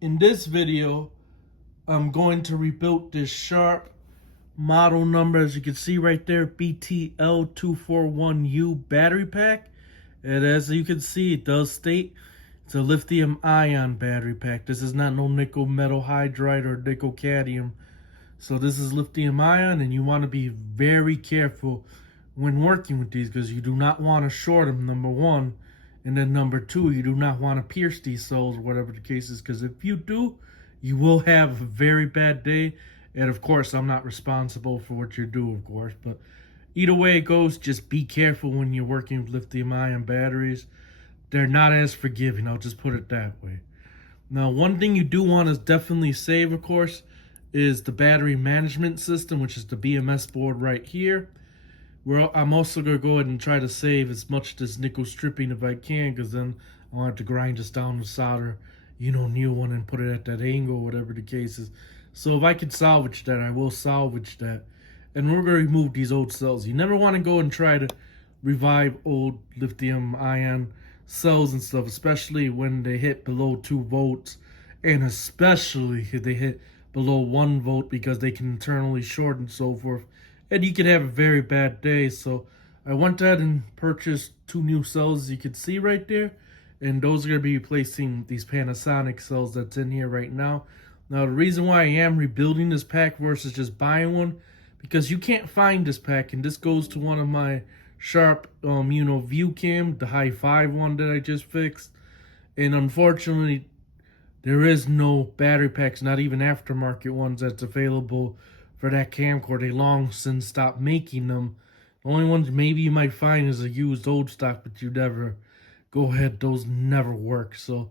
In this video, I'm going to rebuild this Sharp model number, as you can see right there, BT-L241U battery pack. And as you can see, it does state it's a lithium ion battery pack. This is not no nickel metal hydride or nickel cadmium. So this is lithium ion, and you want to be very careful when working with these because you do not want to short them, number one. And then number two, you do not want to pierce these cells, whatever the case is, because if you do, you will have a very bad day. And of course, I'm not responsible for what you do, of course. But either way it goes, just be careful when you're working with lithium ion batteries. They're not as forgiving, I'll just put it that way. Now, one thing you do want to definitely save, of course, is the battery management system, which is the BMS board right here. Well, I'm also going to go ahead and try to save as much of this nickel stripping if I can, because then I'll have to grind this down with solder, new one, and put it at that angle, whatever the case is. So if I can salvage that, I will salvage that. And we're going to remove these old cells. You never want to go and try to revive old lithium ion cells and stuff, especially when they hit below 2 volts, and especially if they hit below 1 volt, because they can internally short and so forth. And you could have a very bad day. So I went ahead and purchased 2 new cells, as you can see right there. And those are going to be replacing these Panasonic cells that's in here right now. Now, the reason why I am rebuilding this pack versus just buying one, because you can't find this pack. And this goes to one of my Sharp, ViewCam, the Hi8 one that I just fixed. And unfortunately, there is no battery packs, not even aftermarket ones, that's available for that camcorder. They long since stopped making them. The only ones maybe you might find is a used old stock, but you never go ahead, those never work. So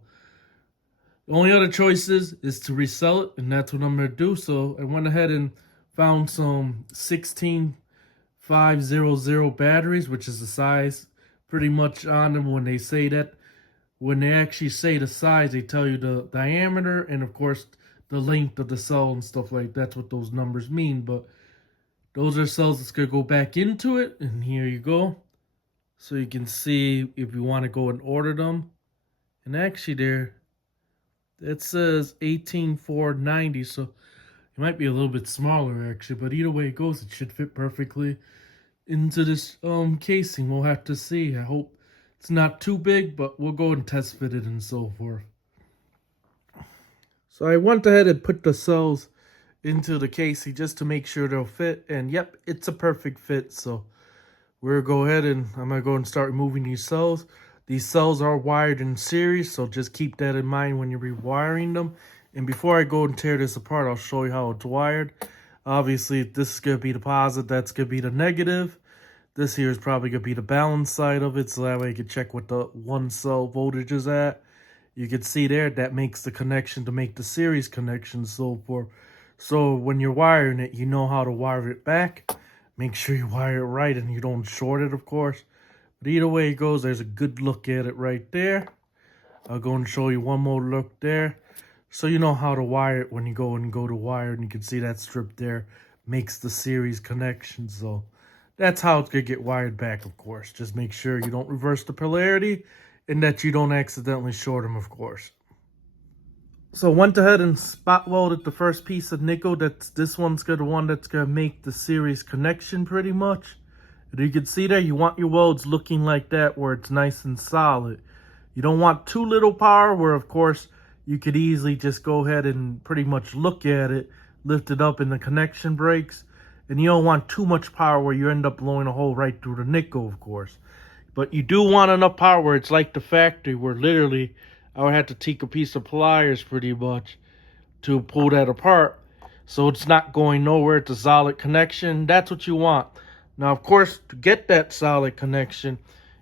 the only other choice is to resell it, and that's what I'm going to do. So I went ahead and found some 16500 batteries, which is the size pretty much on them. When they say that, when they actually say the size, they tell you the diameter and of course the length of the cell and stuff like that. That's what those numbers mean. But those are cells that's going to go back into it. And here you go. So you can see if you want to go and order them. And actually there, it says 18490. So it might be a little bit smaller actually. But either way it goes, it should fit perfectly into this casing. We'll have to see. I hope it's not too big, but we'll go and test fit it and so forth. So I went ahead and put the cells into the casing just to make sure they'll fit. And yep, it's a perfect fit. So we're going to go ahead and I'm going to go and start removing these cells. These cells are wired in series, so just keep that in mind when you're rewiring them. And before I go and tear this apart, I'll show you how it's wired. Obviously, this is going to be the positive, that's going to be the negative. This here is probably going to be the balance side of it, so that way you can check what the one cell voltage is at. You can see there, that makes the connection to make the series connection, so forth. So when you're wiring it, you know how to wire it back. Make sure you wire it right and you don't short it, of course. But either way it goes, there's a good look at it right there. I'll go and show you one more look there. So you know how to wire it when you go to wire, and you can see that strip there makes the series connection. So that's how it's going to get wired back, of course. Just make sure you don't reverse the polarity and that you don't accidentally short them, of course. So went ahead and spot welded the first piece of nickel. This one's the one that's going to make the series connection pretty much. And you can see there, you want your welds looking like that where it's nice and solid. You don't want too little power where, of course, you could easily just go ahead and pretty much look at it, lift it up and the connection breaks. And you don't want too much power where you end up blowing a hole right through the nickel, of course. But you do want enough power where it's like the factory, where literally I would have to take a piece of pliers pretty much to pull that apart. So it's not going nowhere. It's a solid connection. That's what you want. Now, of course, to get that solid connection,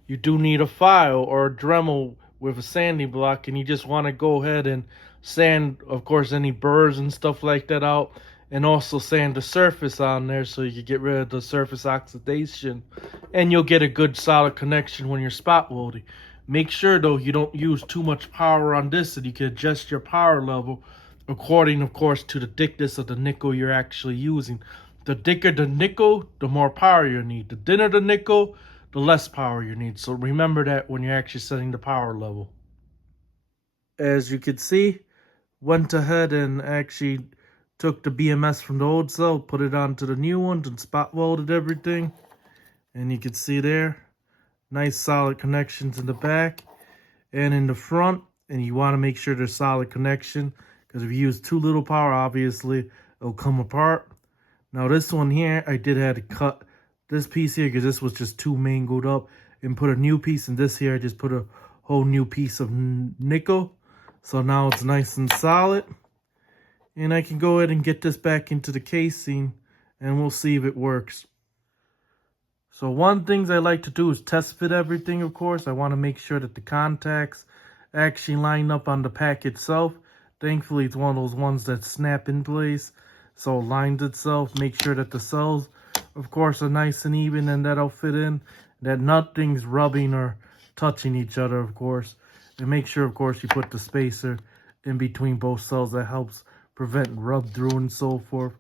you do need a file or a Dremel with a sanding block. And you just want to go ahead and sand, of course, any burrs and stuff like that out. And also sand the surface on there so you can get rid of the surface oxidation. And you'll get a good solid connection when you're spot welding. Make sure, though, you don't use too much power on this, and you can adjust your power level according, of course, to the thickness of the nickel you're actually using. The thicker the nickel, the more power you need. The thinner the nickel, the less power you need. So remember that when you're actually setting the power level. As you can see, went ahead and actually took the BMS from the old cell, put it onto the new ones, and spot welded everything. And you can see there, nice solid connections in the back and in the front. And you want to make sure there's solid connection, because if you use too little power, obviously it'll come apart. Now this one here, I did have to cut this piece here because this was just too mangled up, and put a new piece in this here. I just put a whole new piece of nickel. So now it's nice and solid. And I can go ahead and get this back into the casing, and we'll see if it works. So one things I like to do is test fit everything, of course. I want to make sure that the contacts actually line up on the pack itself. Thankfully, it's one of those ones that snap in place, so it lines itself. Make sure that the cells, of course, are nice and even, and that'll fit in. That nothing's rubbing or touching each other, of course. And make sure, of course, you put the spacer in between both cells. That helps prevent rub through and so forth.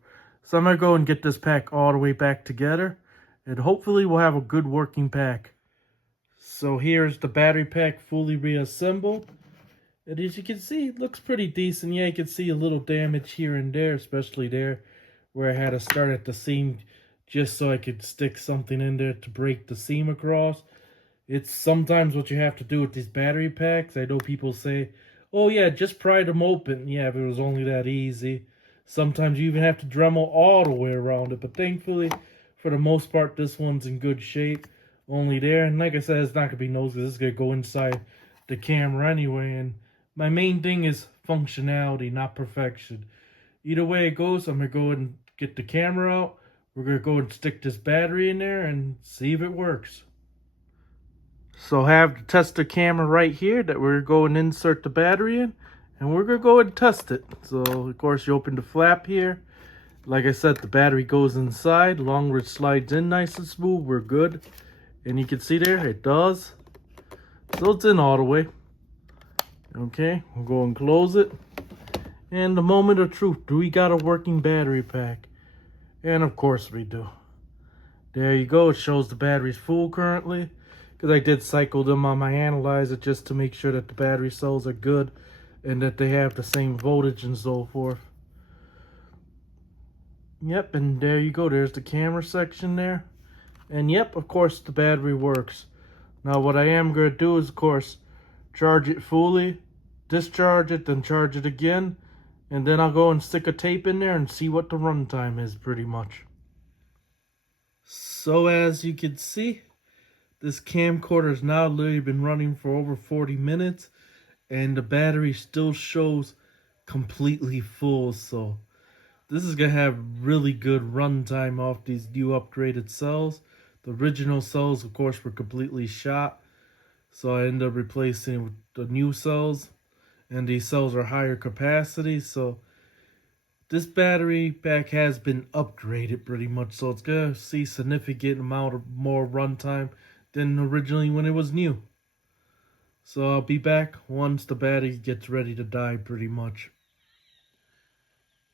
So I'm going to go and get this pack all the way back together, and hopefully we'll have a good working pack. So here's the battery pack fully reassembled. And as you can see, it looks pretty decent. Yeah, you can see a little damage here and there, especially there where I had to start at the seam just so I could stick something in there to break the seam across. It's sometimes what you have to do with these battery packs. I know people say, oh yeah, just pry them open. Yeah, if it was only that easy. Sometimes you even have to Dremel all the way around it. But thankfully, for the most part, this one's in good shape. Only there. And like I said, it's not going to be nosy. This is going to go inside the camera anyway. And my main thing is functionality, not perfection. Either way it goes, I'm going to go ahead and get the camera out. We're going to go and stick this battery in there and see if it works. So I have the tester camera right here that we're going to insert the battery in, and we're going to go and test it. So of course you open the flap here. Like I said, the battery goes inside. Long where it slides in nice and smooth, we're good. And you can see there, it does. So it's in all the way. Okay, we'll go and close it. And the moment of truth, do we got a working battery pack? And of course we do. There you go, it shows the battery's full currently. Because I did cycle them on my analyzer just to make sure that the battery cells are good and that they have the same voltage and so forth. Yep, and there you go. There's the camera section there. And yep, of course, the battery works. Now what I am going to do is, of course, charge it fully, discharge it, then charge it again. And then I'll go and stick a tape in there and see what the runtime is pretty much. So as you can see, this camcorder has now literally been running for over 40 minutes, and the battery still shows completely full. So this is going to have really good runtime off these new upgraded cells. The original cells, of course, were completely shot. So I ended up replacing with the new cells, and these cells are higher capacity. So this battery pack has been upgraded pretty much. So it's going to see significant amount of more runtime than originally when it was new. So I'll be back once the battery gets ready to die pretty much.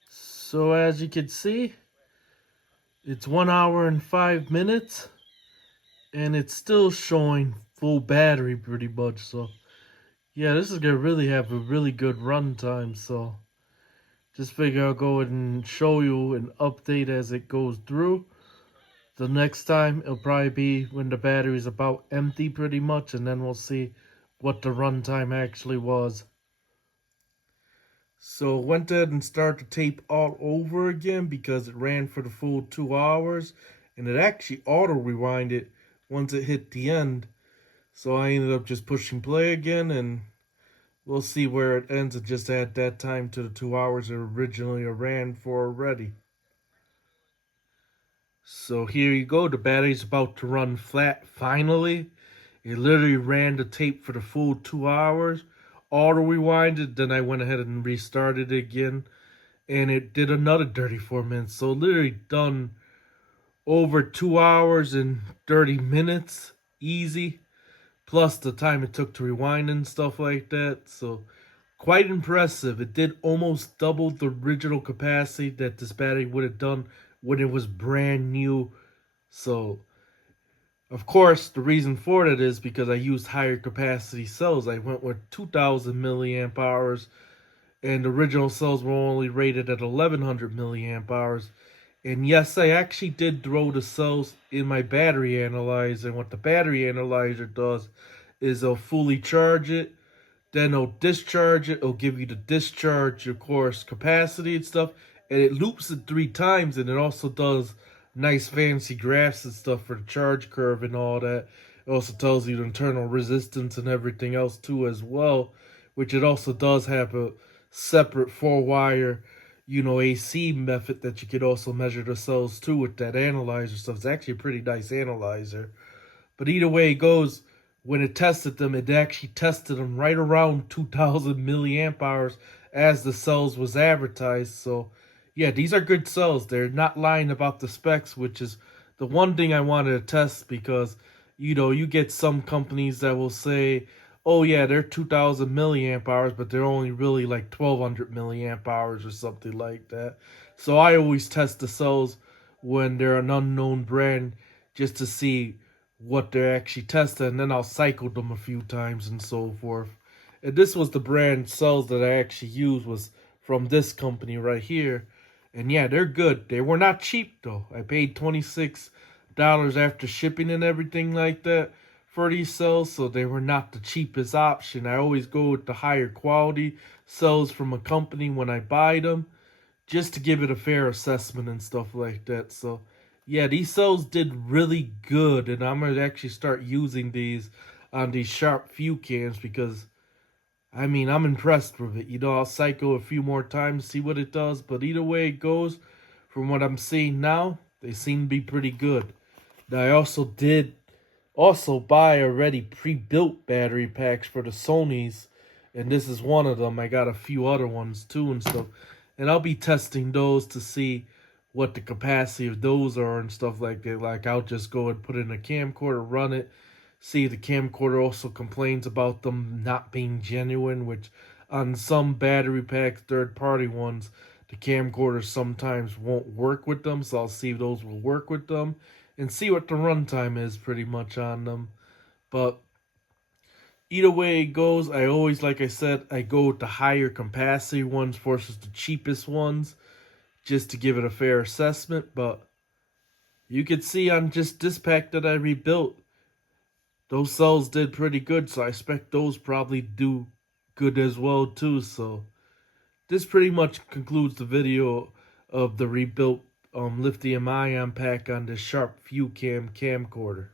So as you can see, it's 1 hour and 5 minutes, and it's still showing full battery pretty much. So yeah, this is gonna really have a really good run time. So just figure I'll go ahead and show you an update as it goes through. The next time it'll probably be when the battery is about empty pretty much, and then we'll see what the runtime actually was. So went ahead and started the tape all over again because it ran for the full 2 hours, and it actually auto rewinded once it hit the end. So I ended up just pushing play again, and we'll see where it ends. It just add that time to the 2 hours it originally ran for already. So here you go, the battery's about to run flat finally. It literally ran the tape for the full 2 hours, auto rewinded, then I went ahead and restarted it again, and it did another 34 minutes. So literally done over 2 hours and 30 minutes, easy, plus the time it took to rewind and stuff like that. So quite impressive. It did almost double the original capacity that this battery would have done when it was brand new. So of course the reason for that is because I used higher capacity cells. I went with 2000 milliamp hours and the original cells were only rated at 1100 milliamp hours. And yes, I actually did throw the cells in my battery analyzer. And what the battery analyzer does is it'll fully charge it, then it'll discharge it. It'll give you the discharge, of course, capacity and stuff. And it loops it 3 times, and it also does nice fancy graphs and stuff for the charge curve and all that. It also tells you the internal resistance and everything else too as well, which it also does have a separate 4-wire, AC method that you could also measure the cells too with that analyzer stuff. It's actually a pretty nice analyzer. But either way it goes, when it tested them, it actually tested them right around 2000 milliamp hours as the cells was advertised. So yeah, these are good cells. They're not lying about the specs, which is the one thing I wanted to test, because you get some companies that will say, oh yeah, they're 2000 milliamp hours, but they're only really like 1200 milliamp hours or something like that. So I always test the cells when they're an unknown brand, just to see what they're actually testing, and then I'll cycle them a few times and so forth. And this was the brand cells that I actually used, was from this company right here. And yeah, they're good. They were not cheap though. I paid $26 after shipping and everything like that for these cells, so they were not the cheapest option. I always go with the higher quality cells from a company when I buy them, just to give it a fair assessment and stuff like that. So yeah, these cells did really good, and I'm going to actually start using these on these sharp ViewCams, because I'm impressed with it. I'll cycle a few more times, see what it does, but either way it goes, from what I'm seeing now, they seem to be pretty good. Now, I also did buy already pre-built battery packs for the Sonys, and this is one of them. I got a few other ones too and stuff, and I'll be testing those to see what the capacity of those are and stuff like that. Like, I'll just go and put in a camcorder, run it, see if the camcorder also complains about them not being genuine, which on some battery packs, third-party ones, the camcorders sometimes won't work with them, so I'll see if those will work with them and see what the runtime is pretty much on them. But either way it goes, I always, like I said, I go with the higher capacity ones versus the cheapest ones, just to give it a fair assessment. But you could see on just this pack that I rebuilt, those cells did pretty good, so I expect those probably do good as well too. So this pretty much concludes the video of the rebuilt lithium ion pack on this Sharp ViewCam camcorder.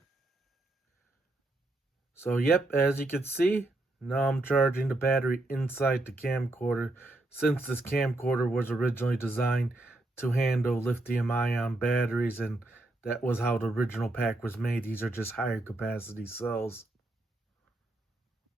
So yep, as you can see, now I'm charging the battery inside the camcorder, since this camcorder was originally designed to handle lithium ion batteries, and that was how the original pack was made. These are just higher capacity cells.